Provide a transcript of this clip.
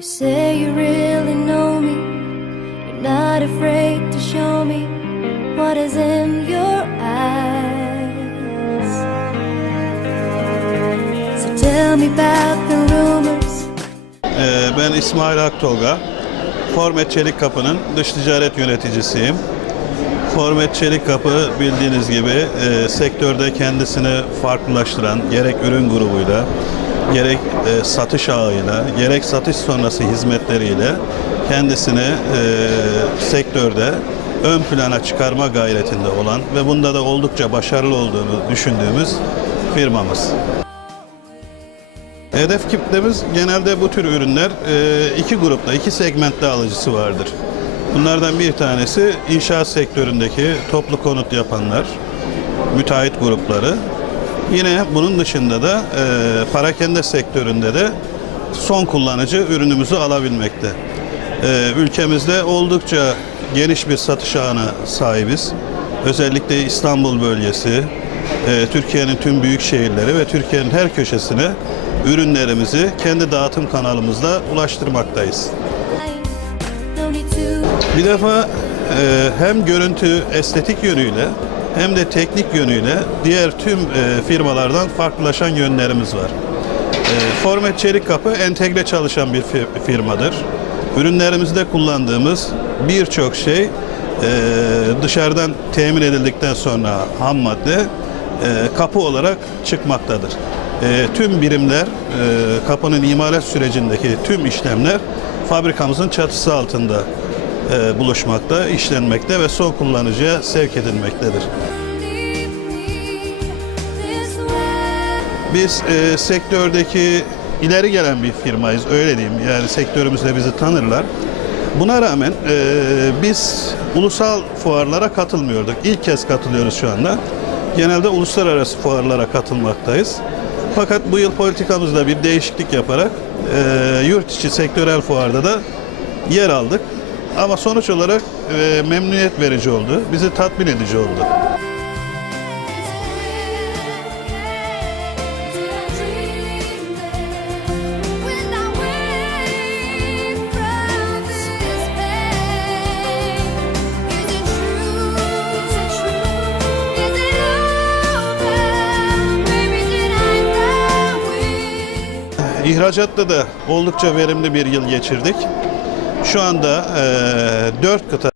You say you really know me. You're not afraid to show me what is in your eyes. So tell me about the rumors. Ee, ben İsmail Aktolga. Formet Çelik Kapı'nın dış ticaret yöneticisiyim. Formet Çelik Kapı bildiğiniz gibi e, sektörde kendisini farklılaştıran gerek ürün grubuyla gerek e, satış ağıyla, gerek satış sonrası hizmetleriyle kendisini e, sektörde ön plana çıkarma gayretinde olan ve bunda da oldukça başarılı olduğunu düşündüğümüz firmamız. Hedef kitlemiz genelde bu tür ürünler e, iki grupta, iki segmentte alıcısı vardır. Bunlardan bir tanesi inşaat sektöründeki toplu konut yapanlar, müteahhit grupları. Yine bunun dışında da e, parakende sektöründe de son kullanıcı ürünümüzü alabilmekte. E, ülkemizde oldukça geniş bir satış ağına sahibiz. Özellikle İstanbul bölgesi, e, Türkiye'nin tüm büyük şehirleri ve Türkiye'nin her köşesine ürünlerimizi kendi dağıtım kanalımızla ulaştırmaktayız. Bir defa e, hem görüntü estetik yönüyle hem de teknik yönüyle diğer tüm e, firmalardan farklılaşan yönlerimiz var. E, Formet Çelik Kapı entegre çalışan bir fi- firmadır. Ürünlerimizde kullandığımız birçok şey e, dışarıdan temin edildikten sonra ham madde e, kapı olarak çıkmaktadır. Tüm birimler, kapının imalat sürecindeki tüm işlemler fabrikamızın çatısı altında e, buluşmakta, işlenmekte ve son kullanıcıya sevk edilmektedir. Biz e, sektördeki ileri gelen bir firmayız, öyle diyeyim. Yani sektörümüzde bizi tanırlar. Buna rağmen e, biz ulusal fuarlara katılmıyorduk. İlk kez katılıyoruz şu anda. Genelde uluslararası fuarlara katılmaktayız. Fakat bu yıl politikamızda bir değişiklik yaparak e, yurt içi sektörel fuarda da yer aldık. Ama sonuç olarak e, memnuniyet verici oldu. Bizi tatmin edici oldu. İhracatta da oldukça verimli bir yıl geçirdik. Şu anda e, 4 kıta